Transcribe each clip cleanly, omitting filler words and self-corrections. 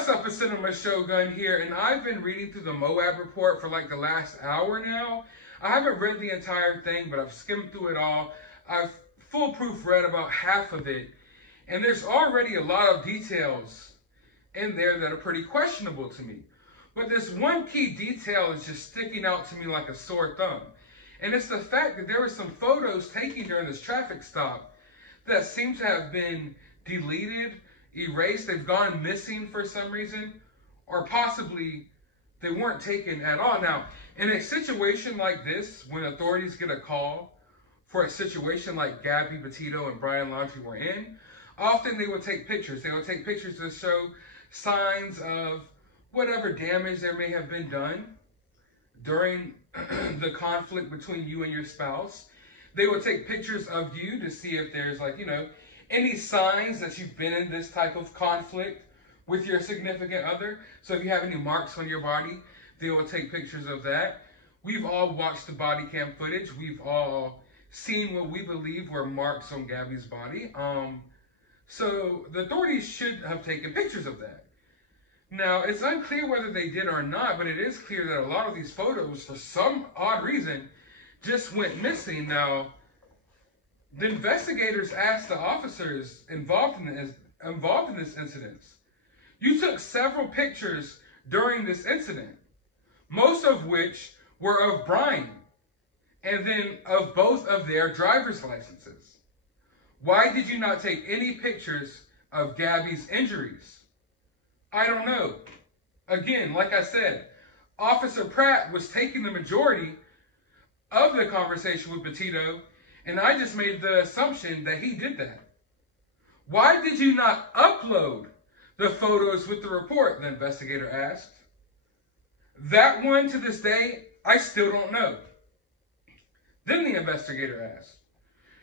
What's up, a Cinema Shogun here, and I've been reading through the MOAB report for like the last hour now. I haven't read the entire thing, but I've skimmed through it all. I've foolproof read about half of it, and there's already a lot of details in there that are pretty questionable to me. But this one key detail is just sticking out to me like a sore thumb. And it's the fact that there were some photos taken during this traffic stop that seem to have been deleted, erased, they've gone missing for some reason, or possibly they weren't taken at all. Now, in a situation like this, when authorities get a call for a situation like Gabby Petito and Brian Laundrie were in, often they will take pictures. They will take pictures to show signs of whatever damage there may have been done during the conflict between you and your spouse. They will take pictures of you to see if there's any signs that you've been in this type of conflict with your significant other. So if you have any marks on your body, they will take pictures of that. We've all watched the body cam footage. We've all seen what we believe were marks on Gabby's body. So the authorities should have taken pictures of that. Now, it's unclear whether they did or not, but it is clear that a lot of these photos, for some odd reason, just went missing. Now, the investigators asked the officers involved in this incident, you took several pictures during this incident, most of which were of Brian, and then of both of their driver's licenses. Why did you not take any pictures of Gabby's injuries? I don't know. Again, like I said, Officer Pratt was taking the majority of the conversation with Petito, and I just made the assumption that he did that. Why did you not upload the photos with the report, the investigator asked. That one, to this day, I still don't know. Then the investigator asked,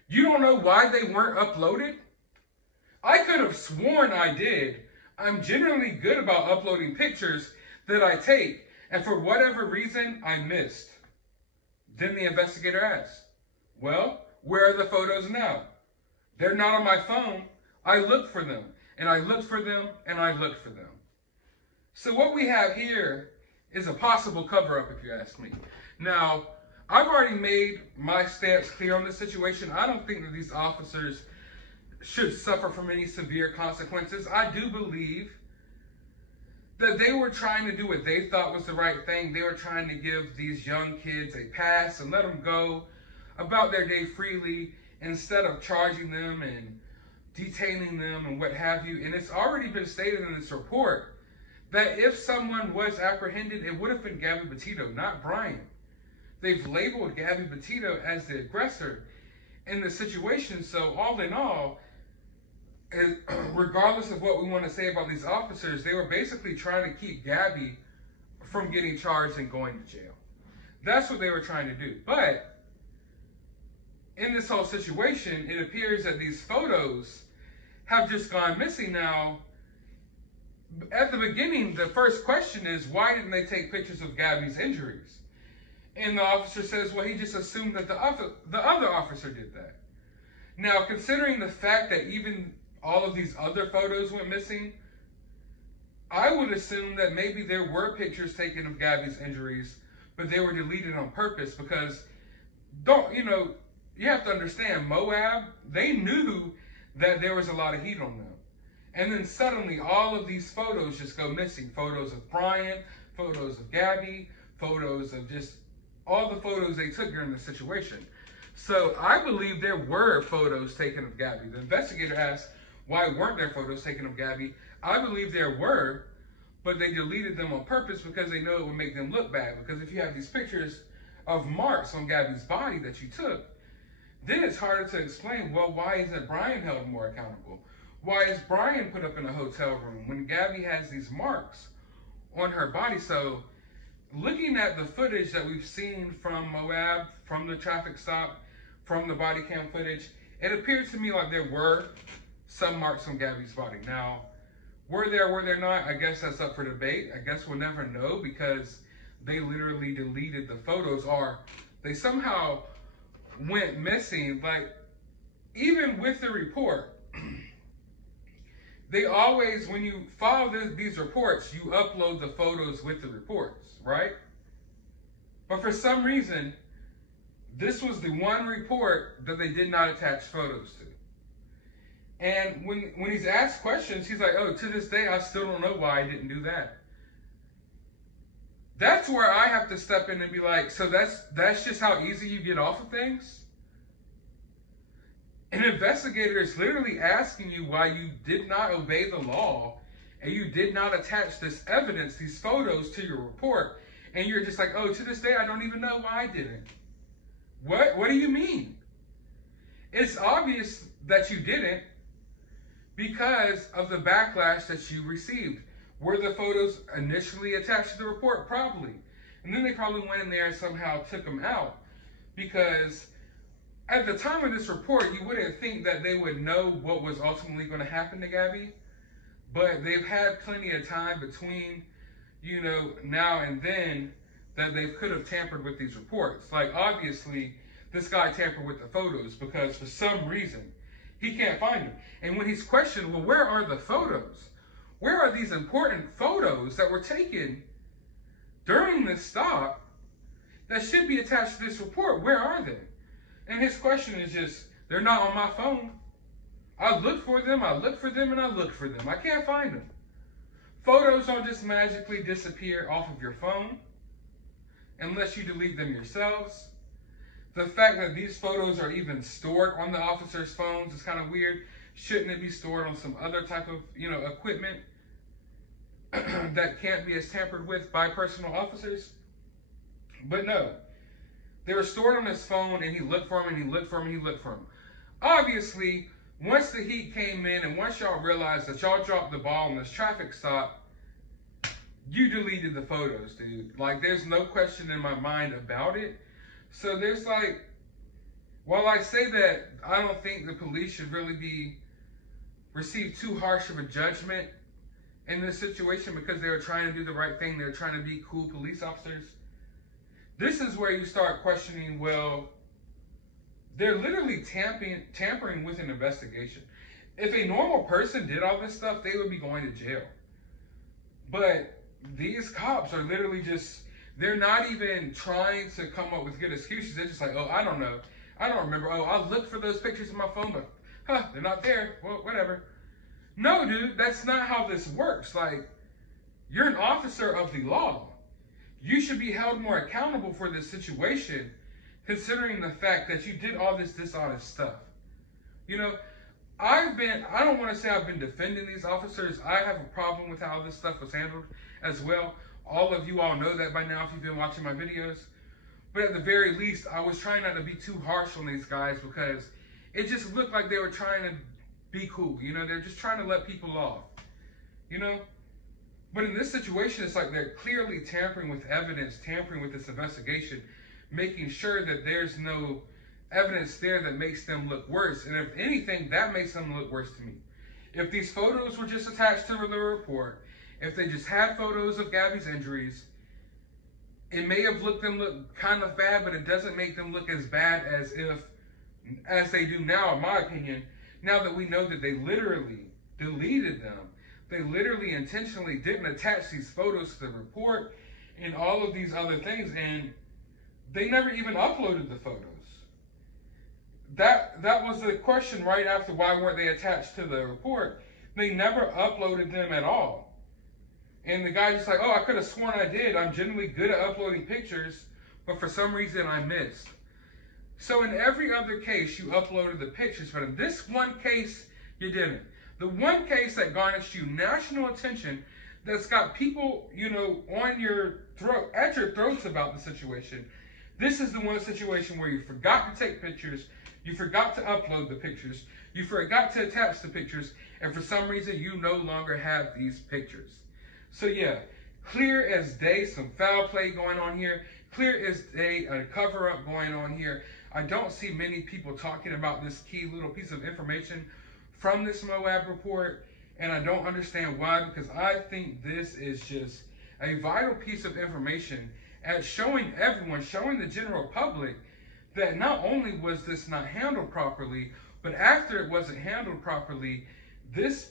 you don't know why they weren't uploaded? I could have sworn I did. I'm generally good about uploading pictures that I take, and for whatever reason, I missed. Then the investigator asked, well, where are the photos now? They're not on my phone. I looked for them, and I looked for them, and I looked for them. So what we have here is a possible cover-up, if you ask me. Now, I've already made my stance clear on this situation. I don't think that these officers should suffer from any severe consequences. I do believe that they were trying to do what they thought was the right thing. They were trying to give these young kids a pass and let them go about their day freely instead of charging them and detaining them and what have you. And it's already been stated in this report that if someone was apprehended, it would have been Gabby Petito, not Brian. They've labeled Gabby Petito as the aggressor in the situation. So all in all, regardless of what we want to say about these officers, they were basically trying to keep Gabby from getting charged and going to jail. That's what they were trying to do. But in this whole situation, it appears that these photos have just gone missing. Now, at the beginning, the first question is, why didn't they take pictures of Gabby's injuries? And the officer says, well, he just assumed that the other officer did that. Now, considering the fact that even all of these other photos went missing, I would assume that maybe there were pictures taken of Gabby's injuries, but they were deleted on purpose because, you have to understand, MOAB, they knew that there was a lot of heat on them. And then suddenly all of these photos just go missing. Photos of Brian, photos of Gabby, photos of just all the photos they took during the situation. So I believe there were photos taken of Gabby. The investigator asked, why weren't there photos taken of Gabby? I believe there were, but they deleted them on purpose because they know it would make them look bad. Because if you have these pictures of marks on Gabby's body that you took, then it's harder to explain, well, why isn't Brian held more accountable? Why is Brian put up in a hotel room when Gabby has these marks on her body? So looking at the footage that we've seen from MOAB, from the traffic stop, from the body cam footage, it appears to me like there were some marks on Gabby's body. Now, were there not? I guess that's up for debate. I guess we'll never know because they literally deleted the photos, or they somehow went missing. But even with the report, they always, when you file these reports, you upload the photos with the reports, right? But for some reason, this was the one report that they did not attach photos to. And when he's asked questions, he's like, oh, to this day, I still don't know why I didn't do that. That's where I have to step in and be like, so that's just how easy you get off of things? An investigator is literally asking you why you did not obey the law and you did not attach this evidence, these photos, to your report. And you're just like, oh, to this day, I don't even know why I didn't. What do you mean? It's obvious that you didn't because of the backlash that you received. Were the photos initially attached to the report? Probably. And then they probably went in there and somehow took them out. Because at the time of this report, you wouldn't think that they would know what was ultimately going to happen to Gabby. But they've had plenty of time between, you know, now and then that they could have tampered with these reports. Like, obviously, this guy tampered with the photos because for some reason, he can't find them. And when he's questioned, well, where are the photos? Where are these important photos that were taken during this stop that should be attached to this report? Where are they? And his question is just, they're not on my phone. I look for them, and I look for them. I can't find them. Photos don't just magically disappear off of your phone unless you delete them yourselves. The fact that these photos are even stored on the officers' phones is kind of weird. Shouldn't it be stored on some other type of, you know, equipment that can't be as tampered with by personal officers? But no. They were stored on his phone, and he looked for them, and he looked for them, and he looked for them. Obviously, once the heat came in, and once y'all realized that y'all dropped the ball on this traffic stop, you deleted the photos, dude. Like, there's no question in my mind about it. So there's like, while I say that I don't think the police should really receive too harsh of a judgment in this situation because they were trying to do the right thing, they're trying to be cool police officers. This is where you start questioning, well, they're literally tampering with an investigation. If a normal person did all this stuff, they would be going to jail. But these cops are literally just, they're not even trying to come up with good excuses. They're just like, oh, I don't know. I don't remember. Oh, I looked for those pictures in my phone, but they're not there. Well, whatever. No, dude, that's not how this works. Like, you're an officer of the law. You should be held more accountable for this situation, considering the fact that you did all this dishonest stuff. You know, I don't want to say I've been defending these officers. I have a problem with how this stuff was handled as well. All of you all know that by now if you've been watching my videos. But at the very least, I was trying not to be too harsh on these guys because it just looked like they were trying to be cool. You know, they're just trying to let people off. You know? But in this situation, it's like they're clearly tampering with evidence, tampering with this investigation, making sure that there's no evidence there that makes them look worse. And if anything, that makes them look worse to me. If these photos were just attached to the report, if they just had photos of Gabby's injuries, it may have looked kind of bad, but it doesn't make them look as bad as they do now, in my opinion, now that we know that they literally deleted them. They literally intentionally didn't attach these photos to the report and all of these other things, and they never even uploaded the photos. That was the question right after, why weren't they attached to the report? They never uploaded them at all. And the guy's just like, oh, I could have sworn I did. I'm generally good at uploading pictures, but for some reason I missed. So in every other case, you uploaded the pictures, but in this one case, you didn't. The one case that garnished you national attention, that's got people, you know, on your throat, at your throats about the situation. This is the one situation where you forgot to take pictures, you forgot to upload the pictures, you forgot to attach the pictures, and for some reason you no longer have these pictures. So yeah, clear as day, some foul play going on here. Clear as day, a cover-up going on here. I don't see many people talking about this key little piece of information from this MOAB report, and I don't understand why, because I think this is just a vital piece of information at showing everyone, showing the general public, that not only was this not handled properly, but after it wasn't handled properly, this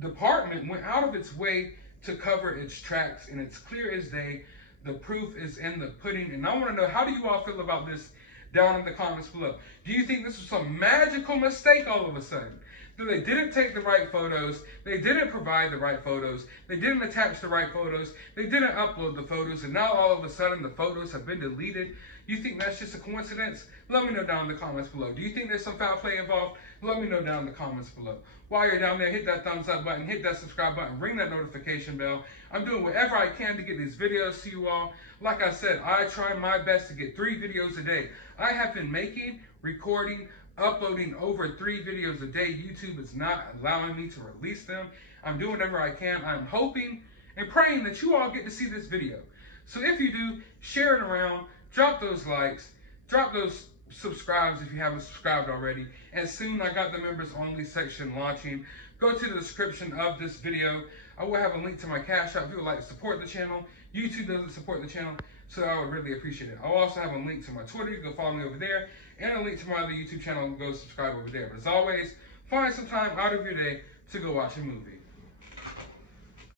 department went out of its way to cover its tracks, and it's clear as day. The proof is in the pudding. And I want to know, how do you all feel about this down in the comments below? Do you think this was some magical mistake all of a sudden? That they didn't take the right photos, they didn't provide the right photos, they didn't attach the right photos, they didn't upload the photos, and now all of a sudden the photos have been deleted? You think that's just a coincidence? Let me know down in the comments below. Do you think there's some foul play involved? Let me know down in the comments below. While you're down there, hit that thumbs up button, hit that subscribe button, ring that notification bell. I'm doing whatever I can to get these videos to you all. Like I said, I try my best to get 3 videos a day. I have been making, recording, uploading over 3 videos a day. YouTube is not allowing me to release them. I'm doing whatever I can. I'm hoping and praying that you all get to see this video. So if you do, share it around, drop those likes, drop those subscribes if you haven't subscribed already. And soon I got the members only section launching. Go to the description of this video. I will have a link to my CashApp if you would like to support the channel. YouTube doesn't support the channel, so I would really appreciate it. I'll also have a link to my Twitter. You can go follow me over there, and a link to my other YouTube channel. Go subscribe over there. But as always, find some time out of your day to go watch a movie.